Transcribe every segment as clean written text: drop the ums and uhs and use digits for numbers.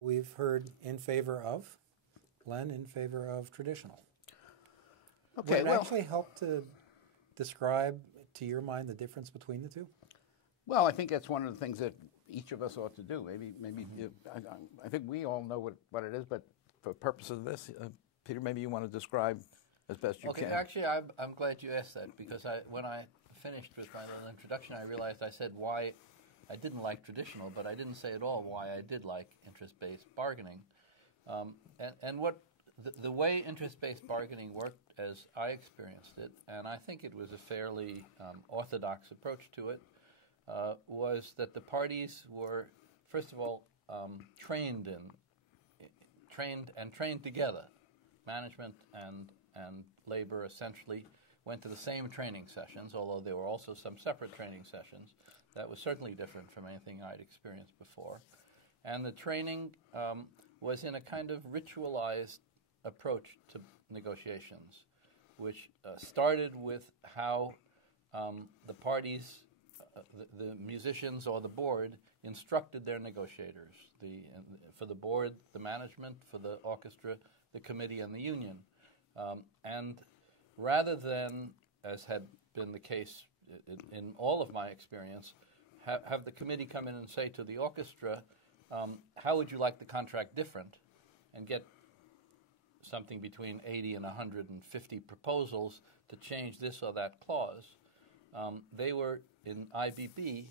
We've heard in favor of, Glenn in favor of traditional. Okay, Would it actually help to describe, to your mind, the difference between the two? Well, I think that's one of the things that each of us ought to do. I think we all know what it is, but for purposes of this, Peter, maybe you want to describe as best you can. Okay, actually, I'm glad you asked that, because when I finished with my little introduction, I realized I said why I didn't like traditional, but I didn't say at all why I did like interest-based bargaining. And what the way interest-based bargaining worked as I experienced it, and I think it was a fairly orthodox approach to it, was that the parties were, first of all, trained together. Management and labor essentially went to the same training sessions, although there were also some separate training sessions. That was certainly different from anything I'd experienced before. And the training was in a kind of ritualized approach to negotiations, which started with how the parties, the musicians or the board, instructed their negotiators. For the board, the management; for the orchestra, the committee and the union. And rather than, as had been the case in all of my experience, have the committee come in and say to the orchestra, how would you like the contract different, and get something between 80 and 150 proposals to change this or that clause. They were, in IBB,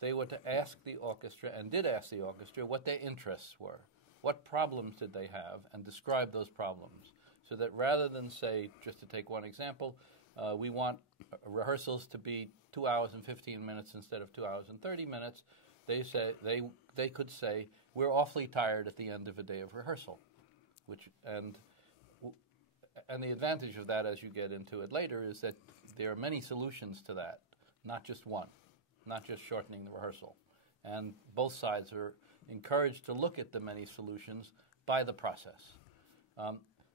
they were to ask the orchestra, and did ask the orchestra, what their interests were. What problems did they have, and describe those problems. So that rather than say, just to take one example, we want rehearsals to be 2 hours and 15 minutes instead of 2 hours and 30 minutes, they could say, we're awfully tired at the end of a day of rehearsal. And the advantage of that, as you get into it later, is that there are many solutions to that, not just one, not just shortening the rehearsal. And both sides are encouraged to look at the many solutions by the process.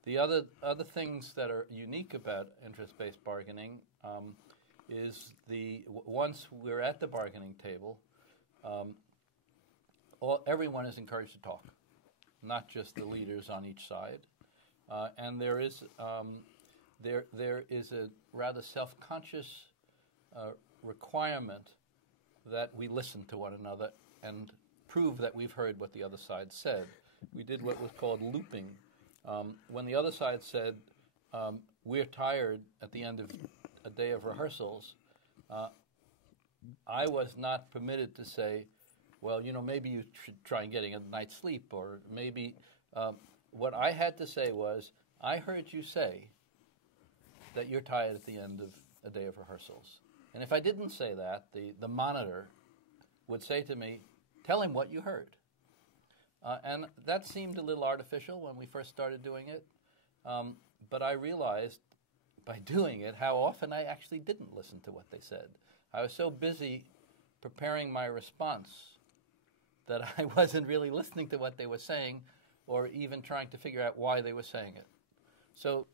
The other things that are unique about interest-based bargaining is once we're at the bargaining table, everyone is encouraged to talk, not just the leaders on each side. And there is a rather self-conscious requirement that we listen to one another and prove that we've heard what the other side said. We did what was called looping. When the other side said, we're tired at the end of a day of rehearsals, I was not permitted to say, well, maybe you should try getting a night's sleep, or maybe what I had to say was, I heard you say that you're tired at the end of a day of rehearsals. And if I didn't say that, the monitor would say to me, tell him what you heard. And that seemed a little artificial when we first started doing it. But I realized by doing it how often I actually didn't listen to what they said. I was so busy preparing my response that I wasn't really listening to what they were saying, or even trying to figure out why they were saying it. So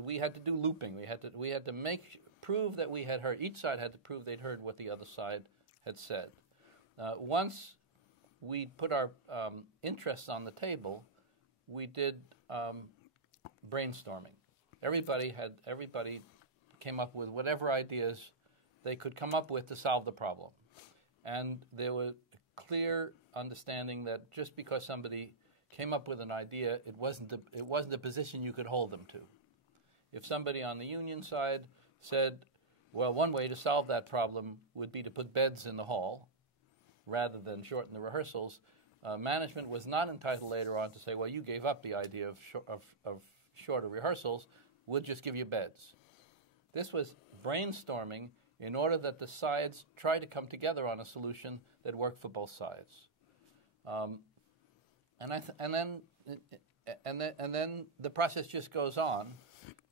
we had to do looping. We had to prove that we had heard. Each side had to prove they'd heard what the other side had said. Once we put our interests on the table, we did brainstorming. Everybody came up with whatever ideas they could come up with to solve the problem, and there was a clear understanding that just because somebody came up with an idea, it wasn't a position you could hold them to. If somebody on the union side said, well, one way to solve that problem would be to put beds in the hall rather than shorten the rehearsals, management was not entitled later on to say, well, you gave up the idea of shorter rehearsals, we'll just give you beds. This was brainstorming in order that the sides try to come together on a solution that worked for both sides. And then the process just goes on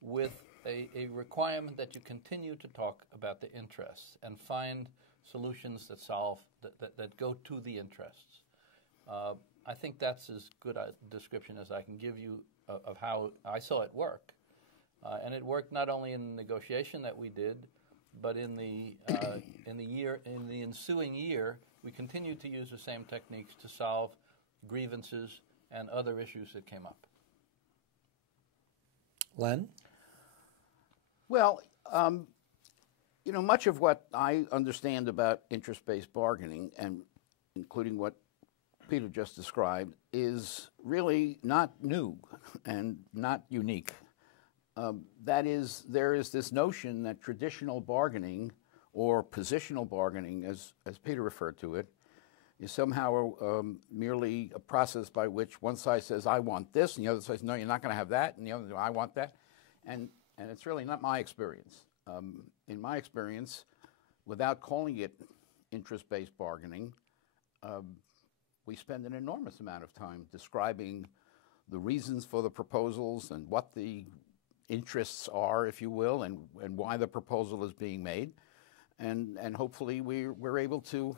with a requirement that you continue to talk about the interests and find solutions that go to the interests. I think that's as good a description as I can give you of how I saw it work. And it worked not only in the negotiation that we did, but in the ensuing year, we continued to use the same techniques to solve grievances, and other issues that came up. Len? Well, much of what I understand about interest-based bargaining, and including what Peter just described, is really not new and not unique. That is, there is this notion that traditional bargaining, or positional bargaining, as Peter referred to it, is somehow merely a process by which one side says, I want this, and the other side says, no, you're not going to have that, and the other says, I want that. And it's really not my experience. In my experience, without calling it interest-based bargaining, we spend an enormous amount of time describing the reasons for the proposals and what the interests are, if you will, and why the proposal is being made. And hopefully we're able to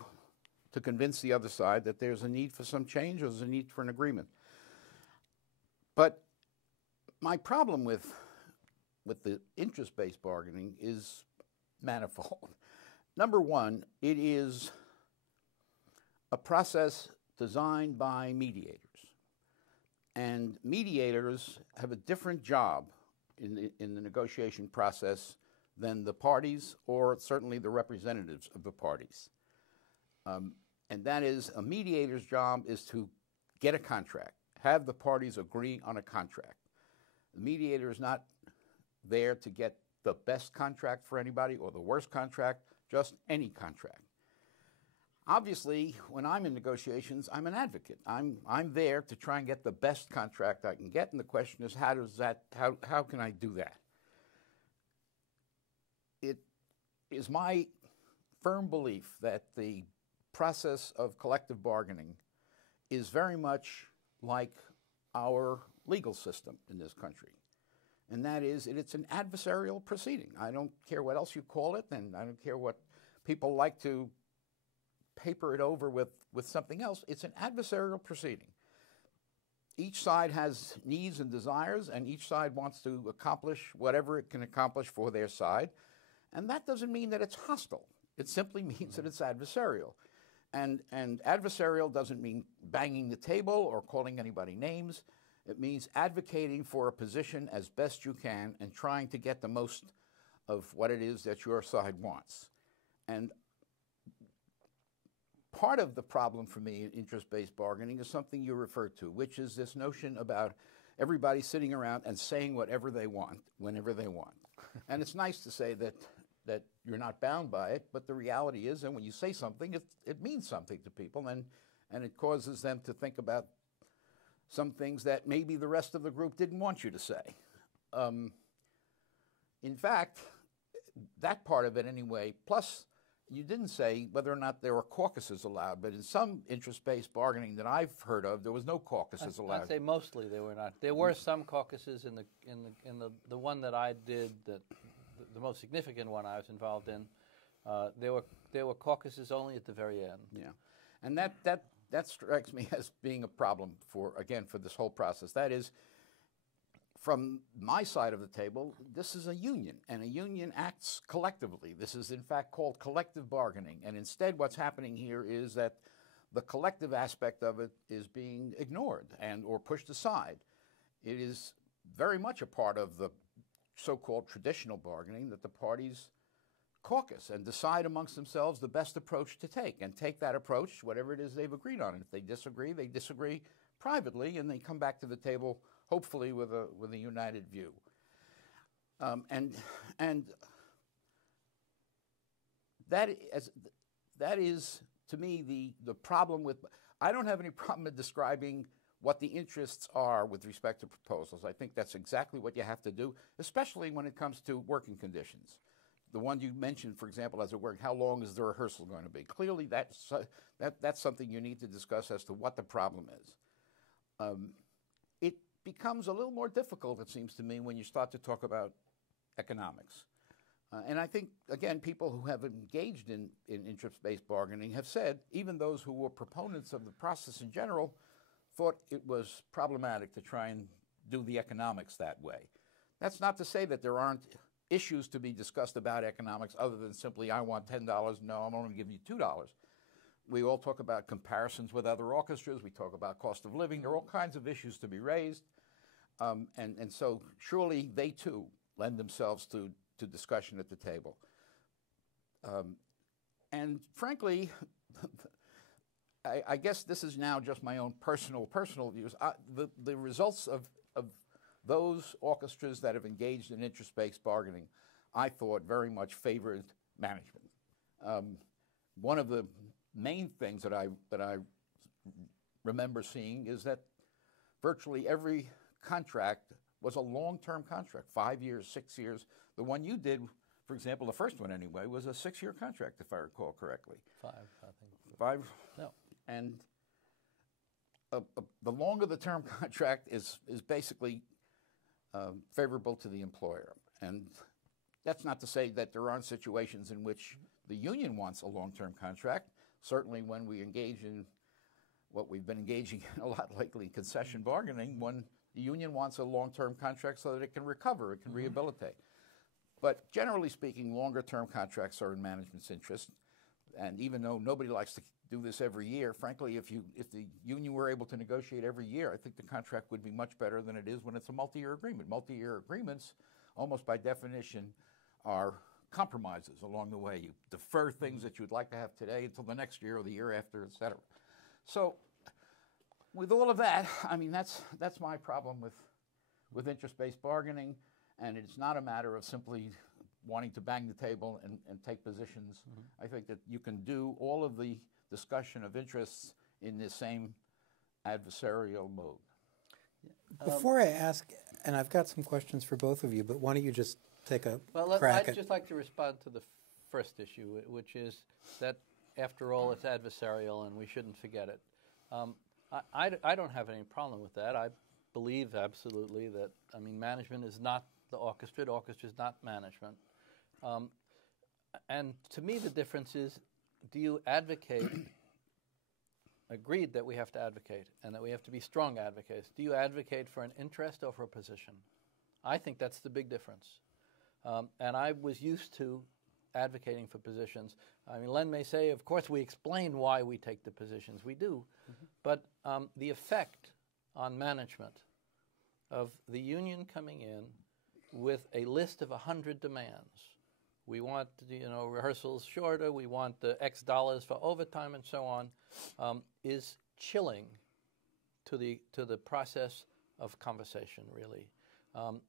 convince the other side that there's a need for some change, or there's a need for an agreement. But my problem with the interest-based bargaining is manifold. Number one, it is a process designed by mediators. And mediators have a different job in the negotiation process than the parties, or certainly the representatives of the parties. And that is, a mediator's job is to get a contract, have the parties agree on a contract. The mediator is not there to get the best contract for anybody or the worst contract, just any contract. Obviously, when I'm in negotiations, I'm an advocate. I'm there to try and get the best contract I can get, and the question is, how can I do that? It is my firm belief that the process of collective bargaining is very much like our legal system in this country. And that is, it's an adversarial proceeding. I don't care what else you call it, and I don't care what people like to paper it over with something else. It's an adversarial proceeding. Each side has needs and desires, and each side wants to accomplish whatever it can accomplish for their side. And that doesn't mean that it's hostile. It simply means that it's adversarial. And adversarial doesn't mean banging the table or calling anybody names. It means advocating for a position as best you can and trying to get the most of what it is that your side wants. And part of the problem for me in interest-based bargaining is something you referred to, which is this notion about everybody sitting around and saying whatever they want, whenever they want. And it's nice to say that you're not bound by it, but the reality is, and when you say something, it means something to people, and it causes them to think about some things that maybe the rest of the group didn't want you to say. In fact, that part of it anyway, plus you didn't say whether or not there were caucuses allowed, but in some interest-based bargaining that I've heard of, there was no caucuses allowed. I'd say mostly they were not. There were some caucuses in the one that I did, the most significant one I was involved in. There were caucuses only at the very end. Yeah, and that strikes me as being a problem for this whole process. That is, from my side of the table, this is a union, and a union acts collectively. This is, in fact, called collective bargaining. And instead, what's happening here is that the collective aspect of it is being ignored or pushed aside. It is very much a part of the so-called traditional bargaining that the parties caucus and decide amongst themselves the best approach to take, and take that approach, whatever it is they've agreed on. And if they disagree privately, and they come back to the table hopefully with a united view. And that is to me the problem with. I don't have any problem in describing what the interests are with respect to proposals. I think that's exactly what you have to do, especially when it comes to working conditions. The one you mentioned, for example, as a work, how long is the rehearsal going to be? Clearly, that's something you need to discuss as to what the problem is. It becomes a little more difficult, it seems to me, when you start to talk about economics. And I think, again, people who have engaged in interest-based bargaining have said, even those who were proponents of the process in general, thought it was problematic to try and do the economics that way. That's not to say that there aren't issues to be discussed about economics other than simply, I want $10, no, I'm only going to give you $2. we all talk about comparisons with other orchestras. We talk about cost of living. There are all kinds of issues to be raised. And so surely they too lend themselves to discussion at the table. And frankly, I guess this is now just my own personal views. The results of those orchestras that have engaged in interest-based bargaining, I thought very much favored management. One of the main things that I remember seeing is that virtually every contract was a long-term contract, 5 years, 6 years. The one you did, for example, the first one anyway, was a 6-year contract, if I recall correctly. 5, I think. 5? No. And the longer the term contract is basically favorable to the employer. And that's not to say that there aren't situations in which the union wants a long-term contract. Certainly when we engage in what we've been engaging in a lot lately, concession bargaining, when the union wants a long-term contract so that it can recover, it can rehabilitate. But generally speaking, longer-term contracts are in management's interest. And even though nobody likes to do this every year, frankly, if the union were able to negotiate every year, I think the contract would be much better than it is when it's a multi-year agreement. Multi-year agreements, almost by definition, are compromises along the way. You defer things that you would like to have today until the next year or the year after, et cetera. So with all of that, I mean, that's my problem with interest-based bargaining, and it's not a matter of simply wanting to bang the table and take positions. I think that you can do all of the discussion of interests in the same adversarial mode. Before I ask, and I've got some questions for both of you, but why don't you just take a crack at... I'd just like to respond to the first issue, which is that, after all, it's adversarial and we shouldn't forget it. I don't have any problem with that. I believe absolutely that, I mean, management is not the orchestra. The orchestra is not management. And to me, the difference is, do you advocate, agreed that we have to advocate and that we have to be strong advocates, do you advocate for an interest or for a position? I think that's the big difference. And I was used to advocating for positions. I mean, Len may say, of course, we explain why we take the positions we do, but the effect on management of the union coming in with a list of 100 demands. We want, rehearsals shorter, we want the X dollars for overtime and so on, is chilling to the process of conversation, really.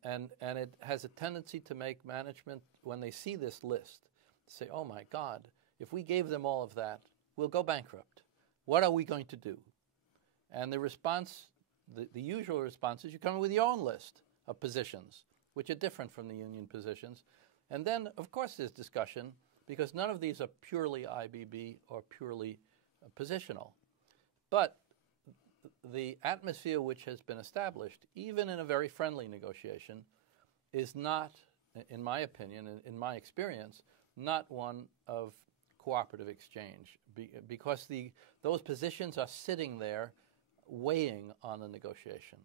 And it has a tendency to make management, when they see this list, say, oh my God, if we gave them all of that, we'll go bankrupt. What are we going to do? And the response, the usual response is you come with your own list of positions, which are different from the union positions. And then, of course, there's discussion, because none of these are purely IBB or purely positional. But the atmosphere which has been established, even in a very friendly negotiation, is not, in my opinion, in my experience, not one of cooperative exchange, because those positions are sitting there weighing on the negotiation.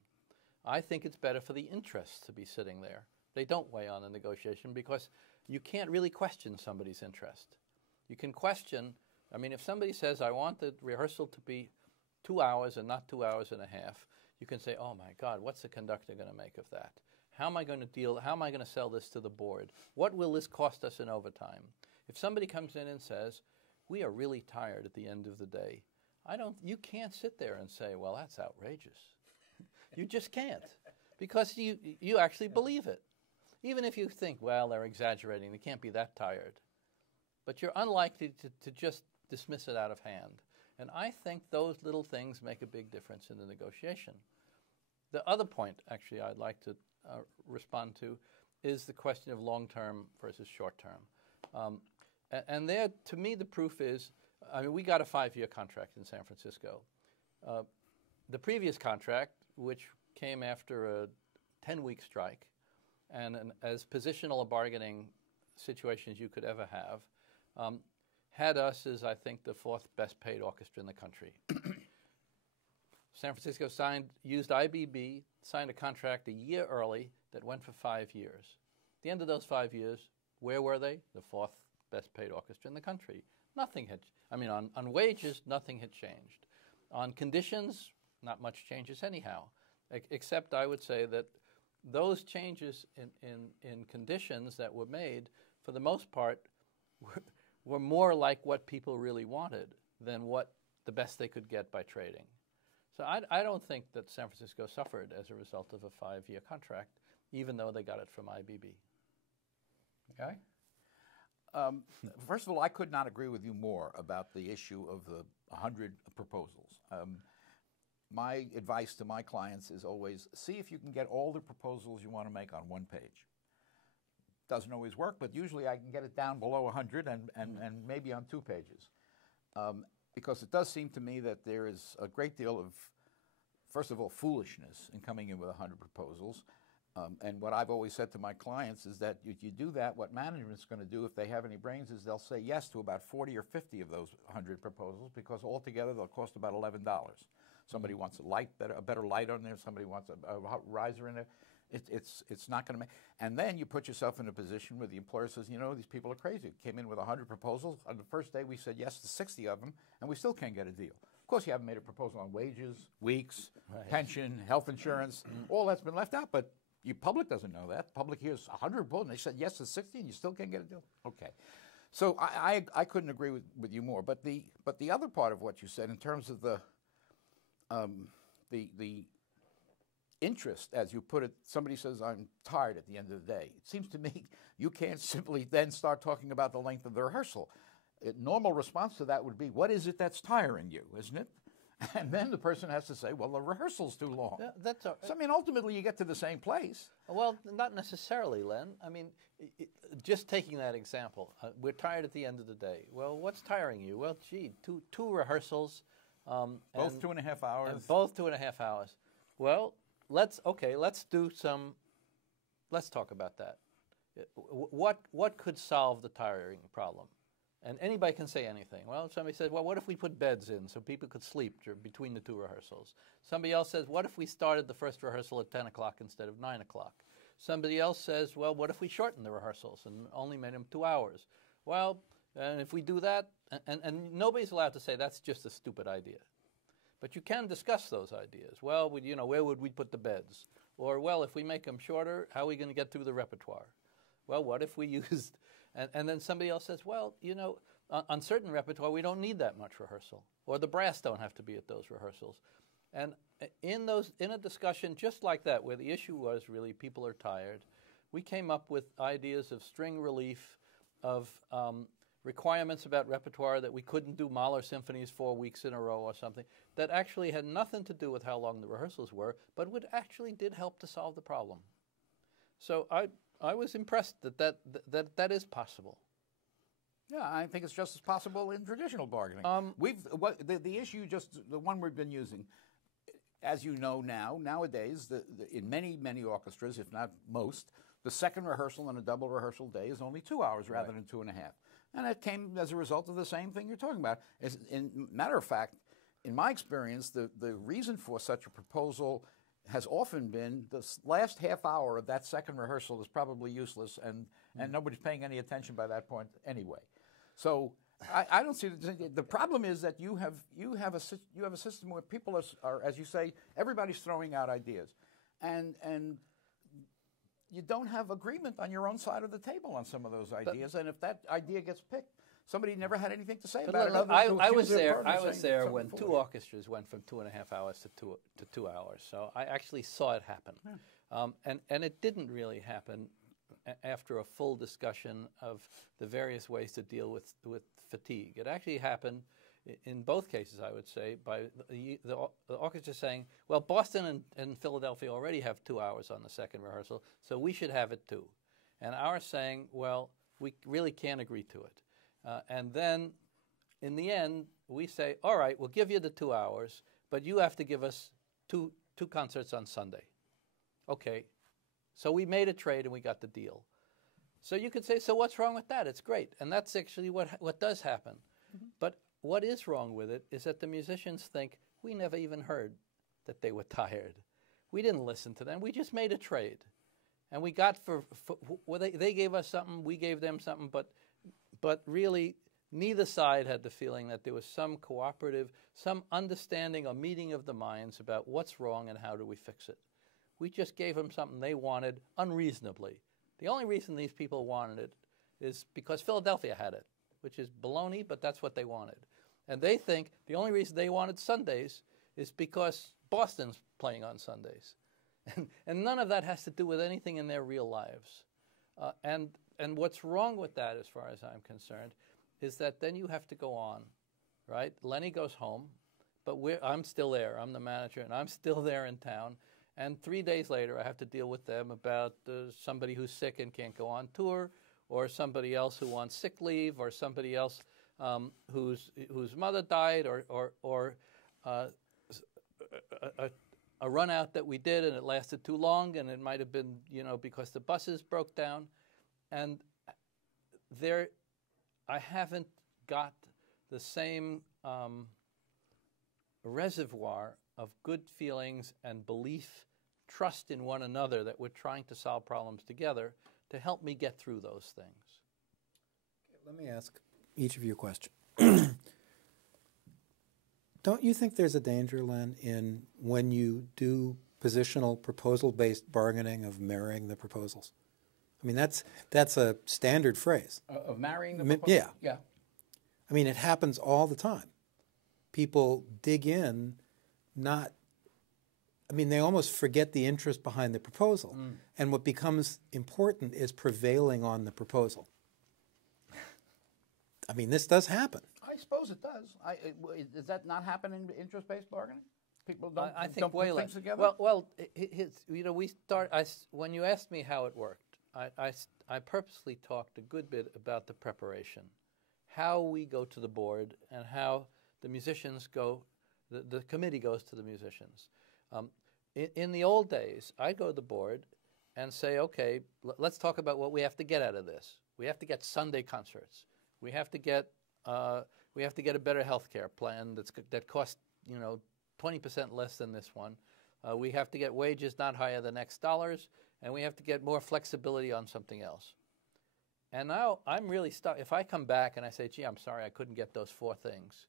I think it's better for the interests to be sitting there. They don't weigh on the negotiation because you can't really question somebody's interest. You can question, I mean, if somebody says, I want the rehearsal to be 2 hours and not 2 hours and a half, you can say, oh my God, what's the conductor going to make of that? How am I going to sell this to the board? What will this cost us in overtime? If somebody comes in and says, we are really tired at the end of the day, you can't sit there and say, well, that's outrageous. You just can't, because you actually believe it. Even if you think, well, they're exaggerating, they can't be that tired. But you're unlikely to just dismiss it out of hand. And I think those little things make a big difference in the negotiation. The other point, actually, I'd like to respond to is the question of long-term versus short-term. And there, to me, the proof is, I mean, we got a 5-year contract in San Francisco. The previous contract, which came after a 10-week strike, and as positional a bargaining situation as you could ever have, had us as, I think, the 4th best paid orchestra in the country. San Francisco used IBB, signed a contract a year early that went for 5 years. At the end of those 5 years, where were they? The 4th best paid orchestra in the country. Nothing had, I mean, on wages, nothing had changed. On conditions, not much changes anyhow, except I would say that those changes in conditions that were made, for the most part, were more like what people really wanted than what the best they could get by trading. So I don't think that San Francisco suffered as a result of a 5-year contract, even though they got it from IBB. Okay. First of all, I could not agree with you more about the issue of the 100 proposals. My advice to my clients is always see if you can get all the proposals you want to make on one page. Doesn't always work, but usually I can get it down below 100 and maybe on 2 pages. Because it does seem to me that there is a great deal of, first of all, foolishness in coming in with 100 proposals. And what I've always said to my clients is that if you do that, what management's going to do, if they have any brains, is they'll say yes to about 40 or 50 of those 100 proposals, because altogether they'll cost about $11. Somebody wants a better light on there. Somebody wants a riser in there. It's not going to make. And then you put yourself in a position where the employer says, you know, these people are crazy. Came in with 100 proposals. On the first day, we said yes to 60 of them, and we still can't get a deal. Of course, you haven't made a proposal on wages, weeks, pension, health insurance. All that's been left out, but the public doesn't know that. The public hears 100 proposals, and they said yes to 60, and you still can't get a deal. Okay. So I couldn't agree with you more. But the other part of what you said in terms of the interest, as you put it, somebody says, I'm tired at the end of the day. It seems to me you can't simply then start talking about the length of the rehearsal. A normal response to that would be, what is it that's tiring you, isn't it? And then the person has to say, well, the rehearsal's too long. Yeah, so, I mean, ultimately you get to the same place. Well, not necessarily, Len. I mean, just taking that example, we're tired at the end of the day. Well, what's tiring you? Well, gee, two rehearsals. Both 2.5 hours. And both 2.5 hours. Well, let's talk about that. What could solve the tiring problem? And anybody can say anything. Well, somebody says, well, what if we put beds in so people could sleep between the 2 rehearsals? Somebody else says, what if we started the first rehearsal at 10 o'clock instead of 9 o'clock? Somebody else says, well, what if we shortened the rehearsals and only made them 2 hours? Well, and if we do that, and nobody's allowed to say that's just a stupid idea. But you can discuss those ideas. Well, where would we put the beds? Or, well, if we make them shorter, how are we going to get through the repertoire? Well, what if we used... And then somebody else says, well, on certain repertoire, we don't need that much rehearsal. Or the brass don't have to be at those rehearsals. And in a discussion just like that, where the issue was really people are tired, we came up with ideas of string relief, of requirements about repertoire that we couldn't do Mahler symphonies 4 weeks in a row or something, that actually had nothing to do with how long the rehearsals were, but actually did help to solve the problem. So I was impressed that is possible. Yeah, I think it's just as possible in traditional bargaining. The issue, the one we've been using, as you know nowadays, in many orchestras, if not most, the second rehearsal on a double rehearsal day is only 2 hours rather than 2.5. And it came as a result of the same thing you're talking about. Matter of fact, in my experience, the reason for such a proposal has often been the last half hour of that second rehearsal is probably useless, and nobody's paying any attention by that point anyway. So I don't see the problem is that you have a system where people are, as you say, everybody's throwing out ideas, and you don't have agreement on your own side of the table on some of those ideas. And if that idea gets picked, somebody never had anything to say about it. I was there when 2 orchestras went from 2.5 hours to 2 hours. So I actually saw it happen. Yeah. And it didn't really happen after a full discussion of the various ways to deal with fatigue. It actually happened in both cases, I would say, by the orchestra saying, well, Boston and Philadelphia already have 2 hours on the second rehearsal, so we should have it too. And ours saying, well, we really can't agree to it. And then, in the end, we say, all right, we'll give you the 2 hours, but you have to give us two concerts on Sunday. Okay. So we made a trade and we got the deal. So you could say, so what's wrong with that? It's great. And that's actually what does happen. Mm-hmm. But what is wrong with it is that the musicians think, we never even heard that they were tired. We didn't listen to them. We just made a trade. And we got well, they gave us something, we gave them something, but really neither side had the feeling that there was some cooperative, some understanding or meeting of the minds about what's wrong and how do we fix it. We just gave them something they wanted unreasonably. The only reason these people wanted it is because Philadelphia had it, which is baloney, but that's what they wanted. And they think the only reason they wanted Sundays is because Boston's playing on Sundays. And none of that has to do with anything in their real lives. And what's wrong with that, as far as I'm concerned, is that then you have to go on, right? Lenny goes home, but I'm still there. I'm the manager, and I'm still there in town. And 3 days later, I have to deal with them about somebody who's sick and can't go on tour, or somebody else who wants sick leave, or somebody else whose mother died, or a run out that we did and it lasted too long, and it might have been because the buses broke down, and I haven't got the same reservoir of good feelings and belief, trust in one another that we're trying to solve problems together to help me get through those things. Okay, let me ask each of you a question. Don't you think there's a danger, Len, in when you do positional proposal-based bargaining of marrying the proposals? I mean, that's a standard phrase. Of marrying the proposal? Yeah. Yeah. I mean, it happens all the time. People dig in, they almost forget the interest behind the proposal. And what becomes important is prevailing on the proposal. I mean, this does happen. I suppose it does. Does that not happen in interest-based bargaining? People don't, I think don't put way things together? Well, when you asked me how it worked, I purposely talked a good bit about the preparation, how we go to the board and how the musicians go, the committee goes to the musicians. In the old days, I'd go to the board and say, okay, let's talk about what we have to get out of this. We have to get Sunday concerts. We have to get a better health care plan that costs 20% less than this one. We have to get wages not higher than X dollars, and we have to get more flexibility on something else. And now I'm really stuck. If I come back and I say, gee, I'm sorry I couldn't get those 4 things,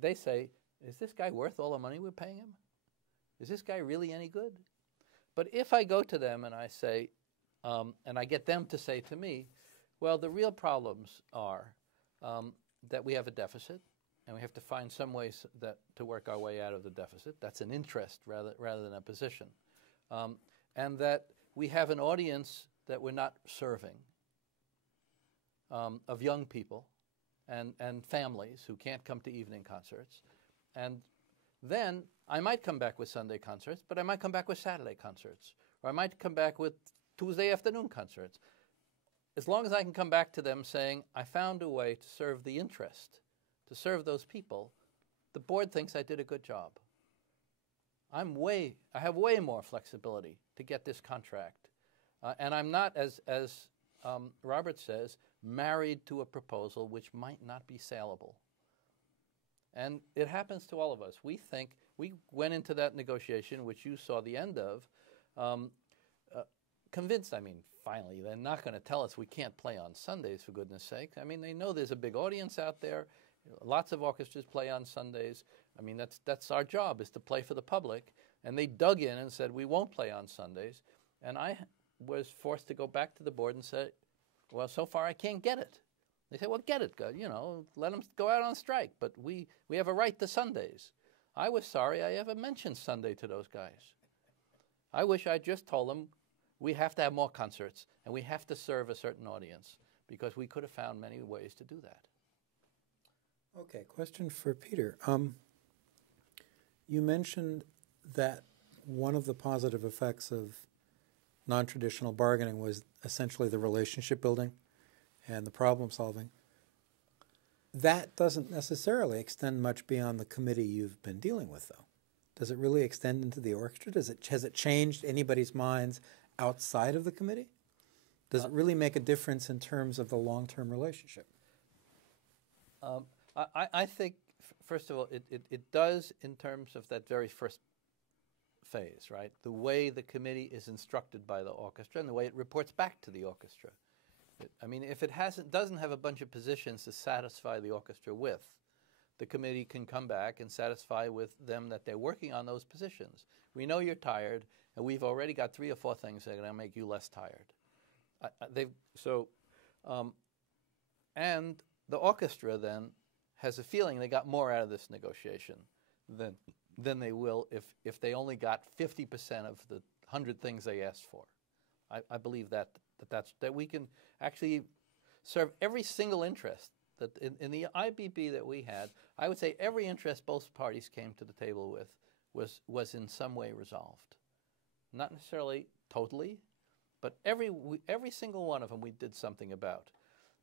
they say, is this guy worth all the money we're paying him? Is this guy really any good? But if I go to them and I say, and I get them to say to me, well, the real problems are that we have a deficit, and we have to find some ways to work our way out of the deficit. That's an interest rather than a position. And that we have an audience that we're not serving of young people and families who can't come to evening concerts. And then I might come back with Sunday concerts, but I might come back with Saturday concerts, or I might come back with Tuesday afternoon concerts. As long as I can come back to them saying, I found a way to serve the interest, to serve those people, the board thinks I did a good job. I have way more flexibility to get this contract. And I'm not, as Robert says, married to a proposal which might not be saleable. And it happens to all of us. We went into that negotiation, which you saw the end of, convinced, finally, they're not going to tell us we can't play on Sundays, for goodness sake. They know there's a big audience out there. Lots of orchestras play on Sundays. That's our job, is to play for the public. And they dug in and said, we won't play on Sundays. And I was forced to go back to the board and say, well, so far I can't get it. They said, well, get it, let them go out on strike. But we have a right to Sundays. I was sorry I ever mentioned Sunday to those guys. I wish I just told them, we have to have more concerts, and we have to serve a certain audience, because we could have found many ways to do that. Okay, question for Peter. You mentioned that one of the positive effects of non-traditional bargaining was essentially the relationship building and the problem solving. That doesn't necessarily extend much beyond the committee you've been dealing with, though. Does it really extend into the orchestra? Has it changed anybody's minds outside of the committee? Does it really make a difference in terms of the long-term relationship? I think, first of all, it does in terms of that very first phase, right? The way the committee is instructed by the orchestra and the way it reports back to the orchestra. I mean, if it doesn't have a bunch of positions to satisfy the orchestra with, the committee can come back and satisfy with them that they're working on those positions. We know you're tired, and we've already got 3 or 4 things that are going to make you less tired. And the orchestra then has a feeling they got more out of this negotiation than they will if they only got 50% of the 100 things they asked for. I believe that we can actually serve every single interest. That in the IBB that we had, I would say every interest both parties came to the table with was in some way resolved. Not necessarily totally, but every single one of them we did something about.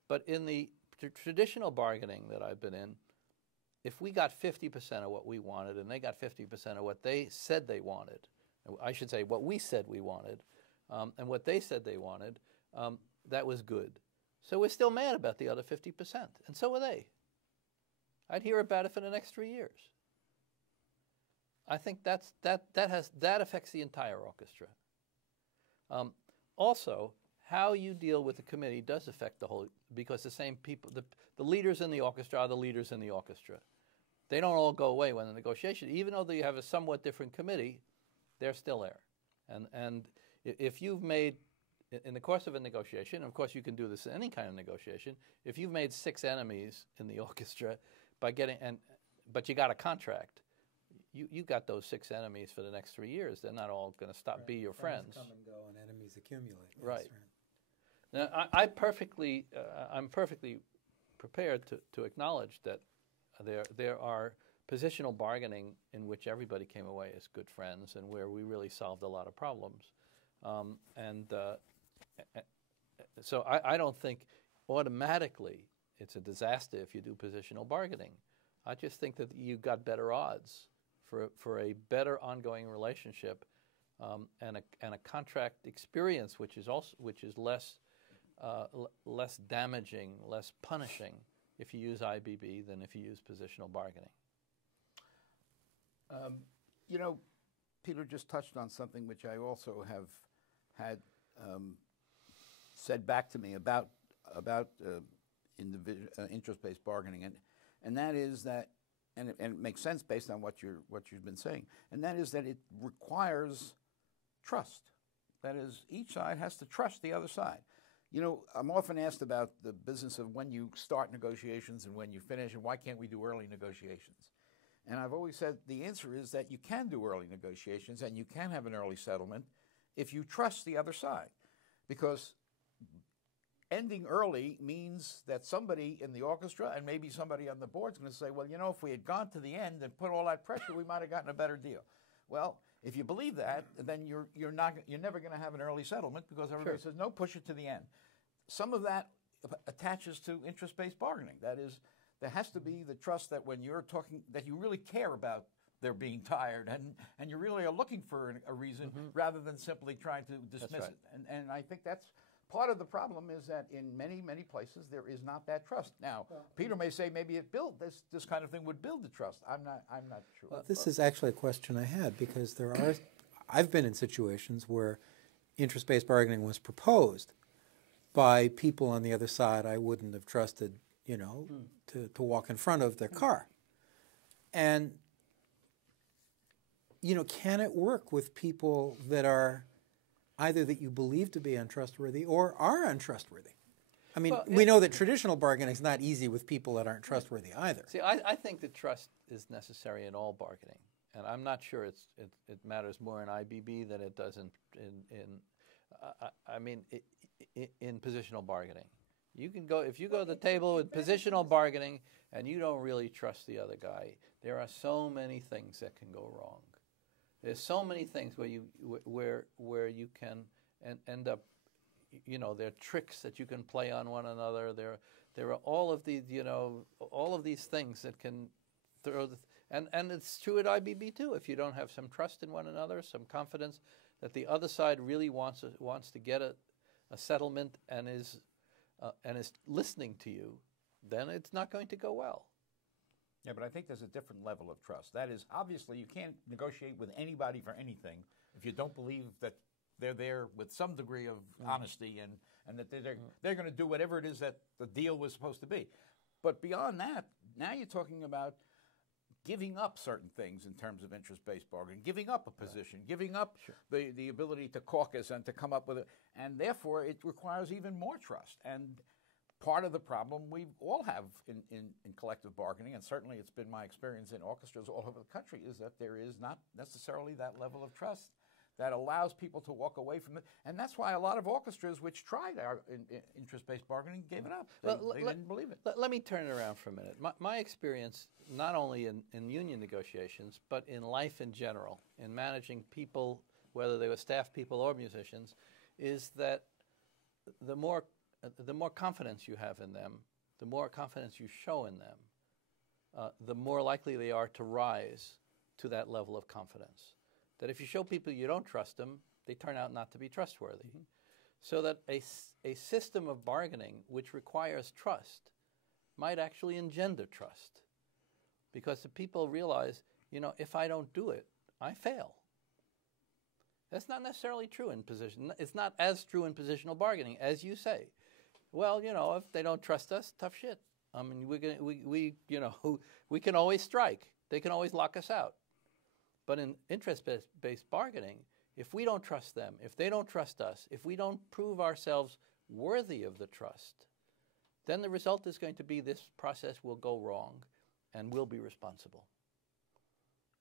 But in the traditional bargaining that I've been in, if we got 50% of what we wanted and they got 50% of what they said they wanted, I should say what we said we wanted, and what they said they wanted, that was good. So we're still mad about the other 50%, and so are they. I'd hear about it for the next 3 years. I think that affects the entire orchestra. Also, how you deal with the committee does affect the whole, because the same people, the leaders in the orchestra are the leaders in the orchestra. They don't all go away when the negotiation, even though you have a somewhat different committee, they're still there. And if you've made, in the course of a negotiation, and of course you can do this in any kind of negotiation, if you've made 6 enemies in the orchestra but you got a contract, you got those 6 enemies for the next 3 years. They're not all going to stop be your friends. Come and go, and enemies accumulate. Yes, right. Now, I'm perfectly prepared to acknowledge that there are positional bargaining in which everybody came away as good friends and where we really solved a lot of problems. So I don't think automatically it's a disaster if you do positional bargaining. I just think that you've got better odds for a better ongoing relationship and a contract experience which is less damaging, less punishing if you use IBB than if you use positional bargaining. Peter just touched on something which I also have had said back to me about interest-based bargaining, and that is that, and it makes sense based on what you've been saying, and that is that it requires trust. That is, each side has to trust the other side. I'm often asked about the business of when you start negotiations and when you finish, and why can't we do early negotiations? And I've always said the answer is that you can do early negotiations and you can have an early settlement if you trust the other side. Because ending early means that somebody in the orchestra and maybe somebody on the board is going to say, well, if we had gone to the end and put all that pressure, we might have gotten a better deal. Well, if you believe that, then you're never going to have an early settlement because everybody says, no, push it to the end. Some of that attaches to interest-based bargaining. That is, there has to be the trust that when you're talking, that you really care about their being tired and you really are looking for a reason rather than simply trying to dismiss it. And I think that's part of the problem, is that in many, many places there is not that trust. Now, Peter may say maybe this kind of thing would build the trust. I'm not sure. Well, this is actually a question I had, because I've been in situations where interest-based bargaining was proposed by people on the other side I wouldn't have trusted, to walk in front of their car. And, can it work with people that are either that you believe to be untrustworthy or are untrustworthy? I mean, we know that traditional bargaining is not easy with people that aren't trustworthy either. See, I think that trust is necessary in all bargaining, and I'm not sure it matters more in IBB than it does in positional bargaining. You can go, if you go to the table with positional bargaining and you don't really trust the other guy, there are so many things that can go wrong. There's so many things where you can end up, there are tricks that you can play on one another. There are all of these things that can throw and it's true at IBB too. If you don't have some trust in one another, some confidence that the other side really wants to get a settlement and is listening to you, then it's not going to go well. Yeah, but I think there's a different level of trust. That is, obviously, you can't negotiate with anybody for anything if you don't believe that they're there with some degree of honesty and that they're going to do whatever it is that the deal was supposed to be. But beyond that, now you're talking about giving up certain things in terms of interest-based bargaining, giving up a position, giving up the ability to caucus and to come up with it, and therefore it requires even more trust. And part of the problem we all have in collective bargaining, and certainly it's been my experience in orchestras all over the country, is that there is not necessarily that level of trust that allows people to walk away from it. And that's why a lot of orchestras which tried our interest-based bargaining gave it up. They didn't believe it. Let me turn it around for a minute. My experience, not only in union negotiations, but in life in general, in managing people, whether they were staff people or musicians, is that the more confidence you have in them, the more confidence you show in them, the more likely they are to rise to that level of confidence. That if you show people you don't trust them, they turn out not to be trustworthy. So that a system of bargaining which requires trust might actually engender trust. Because the people realize, if I don't do it, I fail. That's not necessarily true in position. It's not as true in positional bargaining, as you say. Well, if they don't trust us, tough shit. I mean, we can always strike. They can always lock us out. But in interest-based bargaining, if we don't trust them, if they don't trust us, if we don't prove ourselves worthy of the trust, then the result is going to be this process will go wrong and we'll be responsible.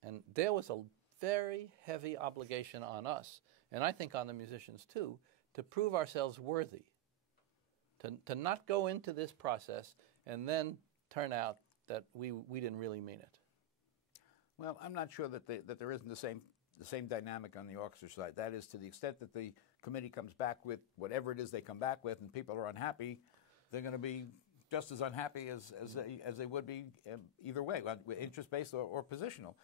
And there was a very heavy obligation on us, and I think on the musicians too, to prove ourselves worthy, to not go into this process and then turn out that we didn't really mean it. Well, I'm not sure that there isn't the same dynamic on the orchestra side. That is, to the extent that the committee comes back with whatever it is they come back with, and people are unhappy, they're going to be just as unhappy as they would be either way, interest-based or positional,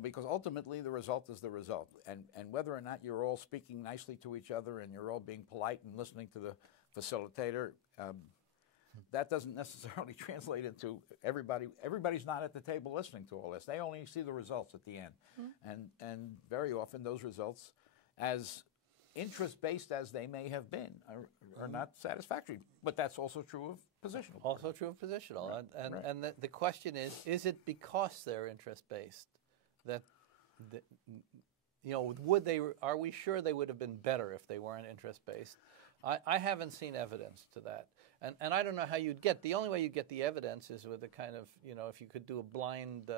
because ultimately the result is the result. And whether or not you're all speaking nicely to each other and you're all being polite and listening to the facilitator, that doesn't necessarily translate into everybody. Everybody's not at the table listening to all this. They only see the results at the end. And very often those results, as interest-based as they may have been, are not satisfactory. But that's also true of positional. Also true of positional. Right. And the question is it because they're interest-based that, are we sure they would have been better if they weren't interest-based? I haven't seen evidence to that. And I don't know how you'd get. The only way you get the evidence is with a kind of, if you could do a blind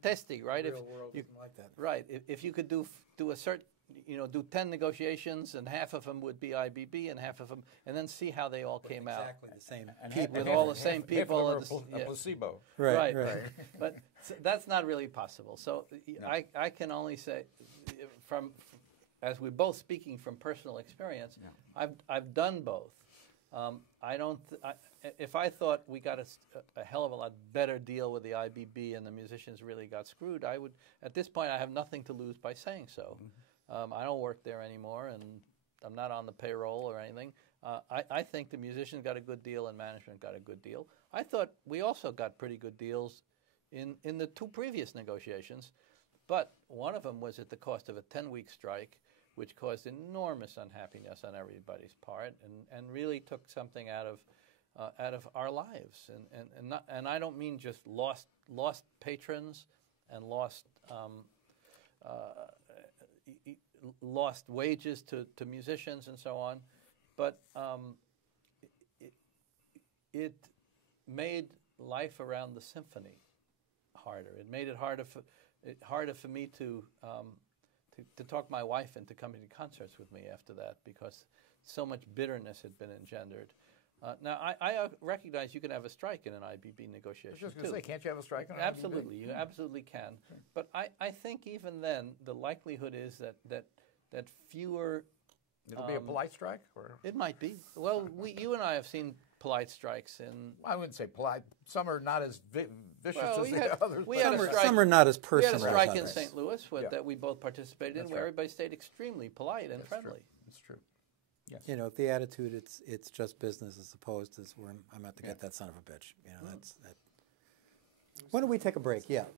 testing, right? Real world isn't like that. Right. If you could do a certain, do 10 negotiations and half of them would be IBB and half of them, and then see how they all came out. Exactly the same people. With all the same people. A placebo. Right. But that's not really possible. So no. I can only say, as we're both speaking from personal experience, I've done both. If I thought we got a hell of a lot better deal with the IBB and the musicians really got screwed, I would. At this point, I have nothing to lose by saying so. I don't work there anymore, and I'm not on the payroll or anything. I think the musicians got a good deal and management got a good deal. I thought we also got pretty good deals in the two previous negotiations, but one of them was at the cost of a 10-week strike, which caused enormous unhappiness on everybody's part, and really took something out of our lives, and I don't mean just lost patrons and lost wages to musicians and so on, but it made life around the symphony harder. It made it harder for me to talk my wife into coming to concerts with me after that, because so much bitterness had been engendered. Now, I recognize you can have a strike in an IBB negotiation, I was just going to say, can't you have a strike in an Absolutely, IBB? you absolutely can. But I think even then, the likelihood is that fewer... It'll be a polite strike? Or? It might be. Well, you and I have seen polite strikes in... I wouldn't say polite. Some are not as vicious as the others. Some are not as personal. We had a strike in St. Louis that we both participated in, where everybody stayed extremely polite and friendly. That's true. Yes. If the attitude it's just business as opposed to I'm out to get that son of a bitch. That's that. Why don't we take a break? Yeah.